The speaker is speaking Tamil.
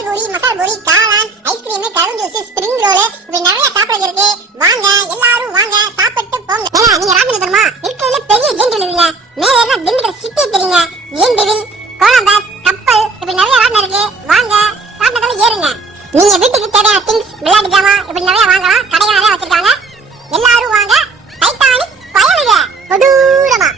பேல் பூரி, மசால் பூரி, காளான், ஐஸ்கிரீம், கரும் ஜூஸ், ஸ்பிரிங் ரோல் இப்படி நிறைய சாப்பிட இருக்கு. வாங்க எல்லாரும் வாங்க, சாப்பிட்டு போங்க. நீங்க ராமநாதபுரமா இருக்கிறதுல பெரிய ஜெயின் இல்ல, மேல ஏறினா திண்டுக்கல் சிட்டி தெரியுங்க. ஜெயின், கொலம்பஸ், கப்பல் இப்படி நிறைய ராட்னம் இருக்கு. வாங்க ராட்னத்துல ஏறுங்க. நீங்க வீட்டுக்கு தேவையான திங்ஸ், விளையாட்டு ஜாமான் இப்படி நிறைய வாங்கலாம். கடைகள் நிறைய வச்சிருக்காங்க. எல்லாரும் வாங்க, டைட்டானிக் பயணிங்க கொடூரமா.